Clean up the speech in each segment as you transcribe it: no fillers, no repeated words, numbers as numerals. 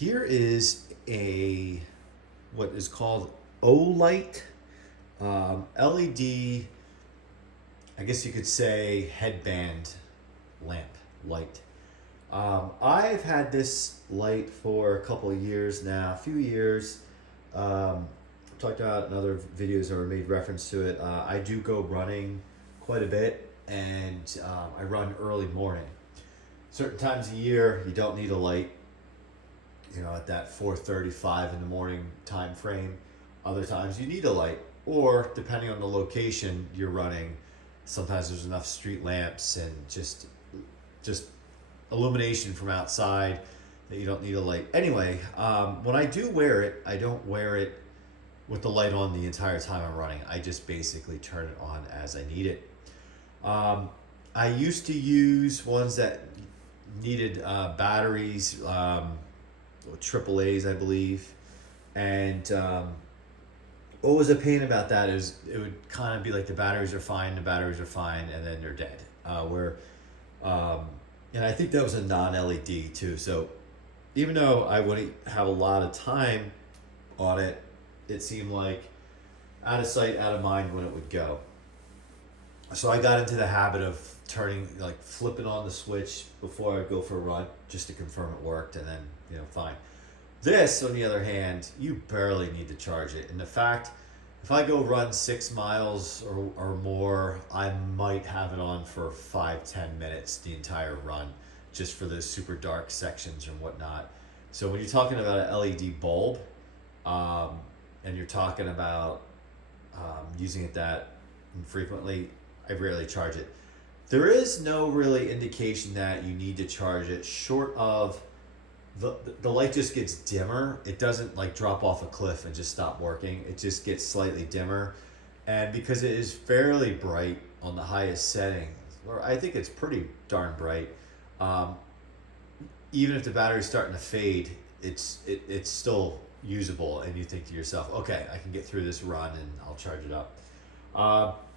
Here is a what is called OLight LED. I guess you could say headband lamp light. I've had this light for a couple of years now, a few years. Talked about in other videos or made reference to it. I do go running quite a bit, and I run early morning. Certain times a year, you don't need a light. You know, at that 4:35 in the morning time frame. Other times you need a light, or depending on the location you're running, sometimes there's enough street lamps and just illumination from outside that you don't need a light. Anyway, when I do wear it, I don't wear it with the light on the entire time I'm running. I just basically turn it on as I need it. I used to use ones that needed batteries, AAAs, I believe. And what was a pain about that is it would kind of be like the batteries are fine, and then they're dead. And I think that was a non-LED too. So even though I wouldn't have a lot of time on it, it seemed like out of sight, out of mind when it would go. So I got into the habit of flipping on the switch before I go for a run just to confirm it worked, and then, fine. This, on the other hand, you barely need to charge it. And the fact, if I go run 6 miles or more, I might have it on for 5-10 minutes the entire run, just for those super dark sections and whatnot. So when you're talking about an LED bulb, and you're talking about using it that infrequently, I rarely charge it. There is no really indication that you need to charge it, short of the light just gets dimmer. It doesn't like drop off a cliff and just stop working. It just gets slightly dimmer. And because it is fairly bright on the highest setting, or I think it's pretty darn bright, even if the battery's starting to fade, it's still usable, and you think to yourself, okay, I can get through this run and I'll charge it up.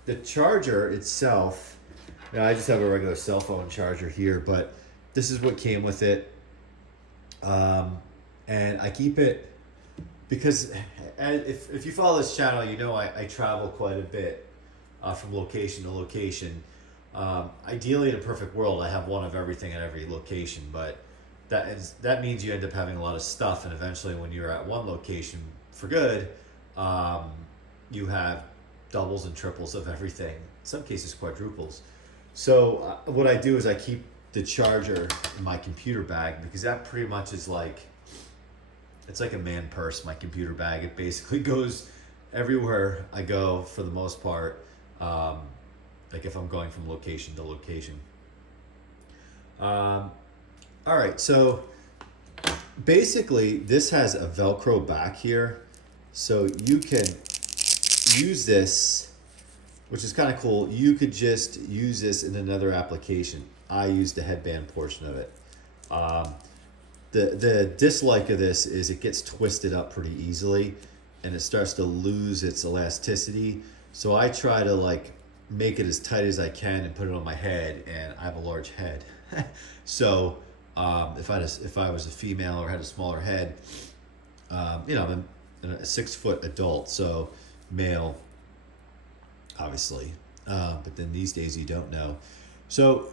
The charger itself, I just have a regular cell phone charger here, but this is what came with it. And I keep it because if you follow this channel, I travel quite a bit from location to location. Ideally, in a perfect world, I have one of everything at every location, but that means you end up having a lot of stuff, and eventually when you're at one location for good, you have doubles and triples of everything, in some cases quadruples. So what I do is I keep the charger in my computer bag, because that pretty much is it's like a man purse, my computer bag. It basically goes everywhere I go for the most part, like if I'm going from location to location. All right, so basically this has a Velcro back here, so you can use this, which is kind of cool. You could just use this in another application. I use the headband portion of it. The dislike of this is it gets twisted up pretty easily, and it starts to lose its elasticity. So I try to make it as tight as I can and put it on my head, and I have a large head. So if I was a female or had a smaller head, I'm a 6-foot adult, so male, obviously. But then these days you don't know. So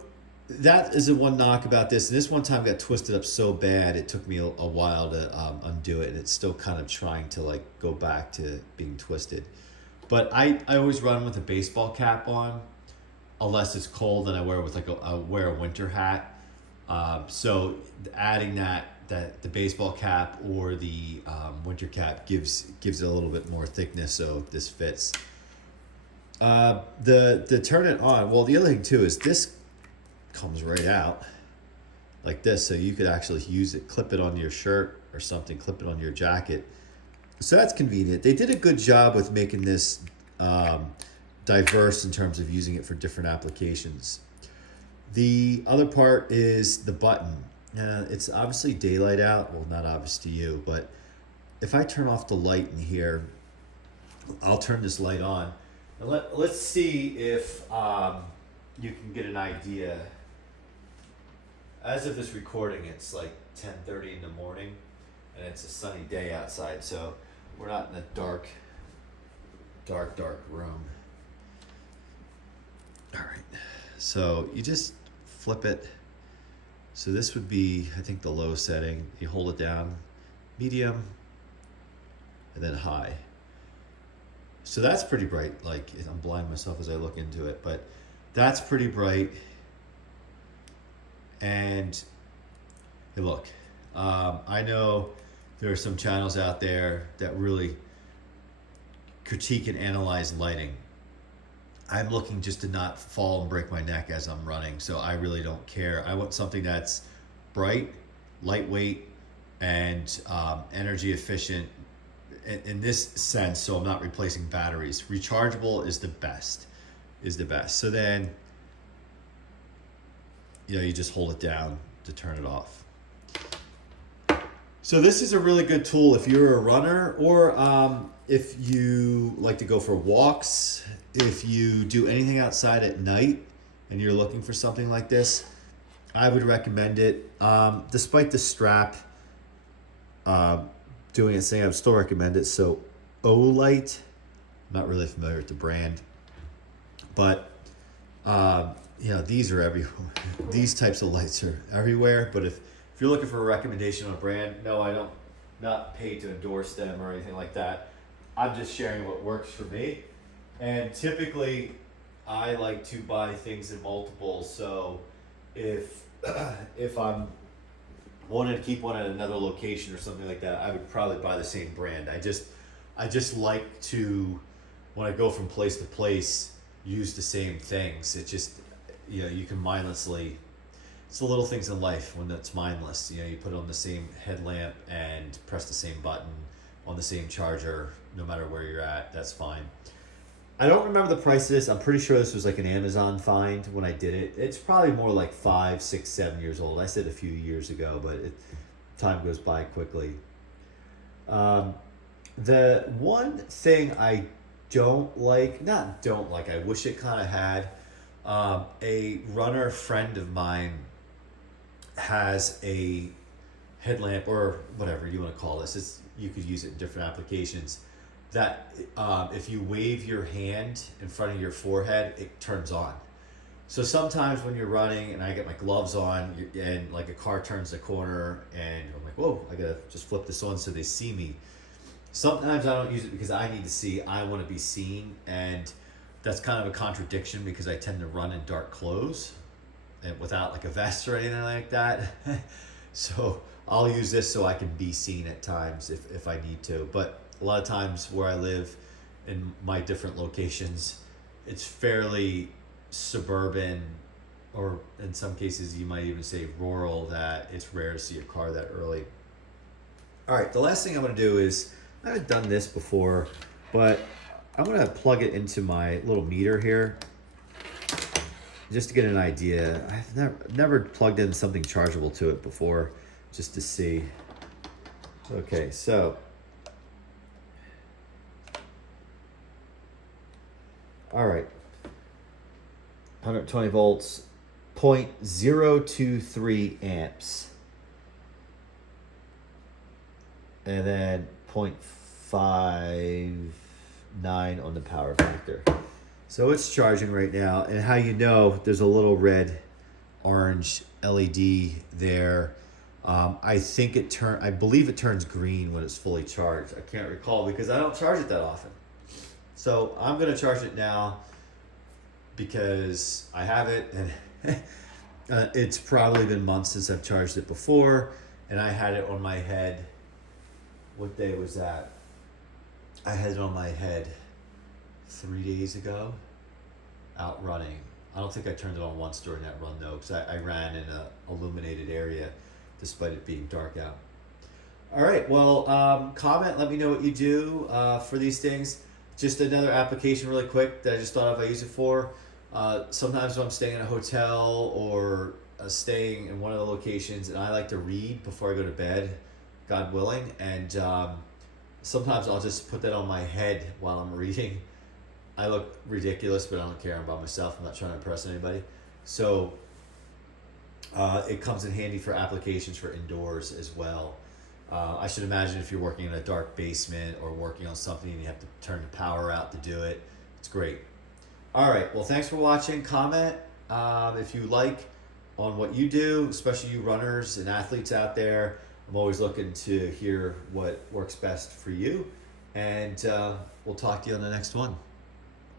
that is the one knock about this. And this one time got twisted up so bad, it took me a while to undo it, and it's still kind of trying to go back to being twisted. But I always run with a baseball cap on, unless it's cold, and I wear with I wear a winter hat. So adding the baseball cap or the winter cap gives it a little bit more thickness, so this fits. The turn it on. Well, the other thing too is this comes right out like this, so you could actually use it, clip it on your shirt or something, clip it on your jacket. So that's convenient. They did a good job with making this diverse in terms of using it for different applications. The other part is the button. It's obviously daylight out. Well, not obvious to you, but if I turn off the light in here, I'll turn this light on. And let's see if you can get an idea. As of this recording, it's 10:30 in the morning. and it's a sunny day outside, so we're not in a dark room. All right, so you just flip it. So this would be, I think, the low setting. You hold it down, medium, and then high. So that's pretty bright. Like, I'm blinding myself as I look into it, but that's pretty bright. And hey, look, I know there are some channels out there that really critique and analyze lighting. I'm looking just to not fall and break my neck as I'm running, so I really don't care. I want something that's bright, lightweight, and energy efficient in this sense, so I'm not replacing batteries. Rechargeable is the best, So then, you just hold it down to turn it off. So this is a really good tool if you're a runner, or if you like to go for walks, if you do anything outside at night and you're looking for something like this, I would recommend it. Despite the strap doing its thing, I would still recommend it. So OLight, I'm not really familiar with the brand, but these are everywhere. These types of lights are everywhere. But if you're looking for a recommendation on a brand, no, I don't, not paid to endorse them or anything like that. I'm just sharing what works for me. And typically, I like to buy things in multiples. So if I'm wanting to keep one at another location or something like that, I would probably buy the same brand. I just like to, when I go from place to place, use the same things. It just, you can mindlessly, it's the little things in life when it's mindless. You put on the same headlamp and press the same button on the same charger, no matter where you're at, that's fine. I don't remember the price of this. I'm pretty sure this was like an Amazon find when I did it. It's probably more like 5, 6, 7 years old. I said a few years ago, but time goes by quickly. The one thing I I wish it kind of had, a runner friend of mine has a headlamp, or whatever you want to call this. You could use it in different applications, that if you wave your hand in front of your forehead, it turns on. So sometimes when you're running and I get my gloves on and like a car turns the corner and I'm like, whoa, I gotta just flip this on so they see me. Sometimes I don't use it because I need to see, I want to be seen, and that's kind of a contradiction because I tend to run in dark clothes and without like a vest or anything like that. So I'll use this so I can be seen at times if I need to. But a lot of times where I live in my different locations, it's fairly suburban, or in some cases you might even say rural, that it's rare to see a car that early. All right, the last thing I'm going to do is, I haven't done this before, but I'm going to plug it into my little meter here just to get an idea. I've never plugged in something chargeable to it before, just to see. Okay, so all right, 120 volts, 0.023 amps, and then 0.59 on the power factor. So it's charging right now, and how you know, there's a little red orange LED there. I believe it turns green when it's fully charged. I can't recall because I don't charge it that often. So I'm gonna charge it now because I have it, and it's probably been months since I've charged it before, and I had it on my head. What day was that? I had it on my head 3 days ago, out running. I don't think I turned it on once during that run though, because I ran in an illuminated area despite it being dark out. All right, well, comment, let me know what you do for these things. Just another application really quick that I just thought of I use it for. Sometimes when I'm staying in a hotel or staying in one of the locations, and I like to read before I go to bed, God willing, and sometimes I'll just put that on my head while I'm reading. I look ridiculous, but I don't care. I'm by myself. I'm not trying to impress anybody. So it comes in handy for applications for indoors as well. I should imagine if you're working in a dark basement or working on something and you have to turn the power out to do it, it's great. All right, well, thanks for watching. Comment if you like on what you do, especially you runners and athletes out there. I'm always looking to hear what works best for you. And we'll talk to you on the next one.